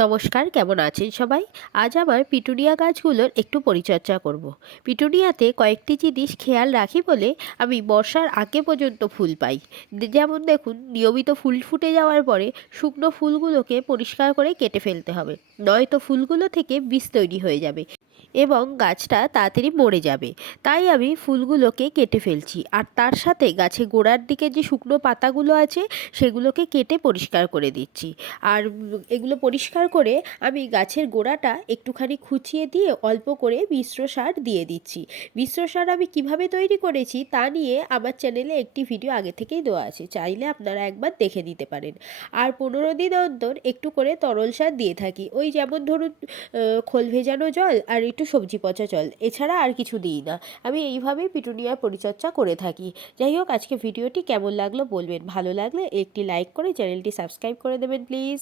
নমস্কার, কেমন আছেন সবাই? আজ আমার পিটুনিয়া গাছগুলোর একটু পরিচর্যা করব। পিটুনিয়াতে কয়েকটি জিনিস খেয়াল রাখি বলে আমি বর্ষার আগে পর্যন্ত ফুল পাই। যেমন দেখুন, নিয়মিত ফুল ফুটে যাওয়ার পরে শুকনো ফুলগুলোকে পরিষ্কার করে কেটে ফেলতে হবে। নয়তো ফুলগুলো থেকে বিষ তৈরি হয়ে যাবে। এবং গাছটা তাড়াতাড়ি মরে যাবে। তাই আমি ফুলগুলোকে কেটে ফেলছি। আর তার সাথে গাছে গোড়ার দিকে যে শুকনো পাতাগুলো আছে, সেগুলোকে কেটে পরিষ্কার করে দিচ্ছি। আর এগুলো পরিষ্কার করে আমি গাছের গোড়াটা একটুখানি খুঁচিয়ে দিয়ে অল্প করে মিশ্র সার দিয়ে দিচ্ছি। মিশ্র সার আমি কীভাবে তৈরি করেছি তা নিয়ে আমার চ্যানেলে একটি ভিডিও আগে থেকেই দেওয়া আছে। চাইলে আপনারা একবার দেখে নিতে পারেন। আর পনেরো দিন অন্তর একটু করে তরল সার দিয়ে থাকি। ওই যেমন ধরুন খোল ভেজানো জল আর একটু সবজি পচা জল, এছাড়া আর কিছু দিই না। আমি এইভাবেই পিটুনিয়ার পরিচর্যা করে থাকি। যাই হোক, আজকে ভিডিওটি কেমন লাগল বলবেন। ভালো লাগলে একটি লাইক করে চ্যানেলটি সাবস্ক্রাইব করে দেবেন প্লিজ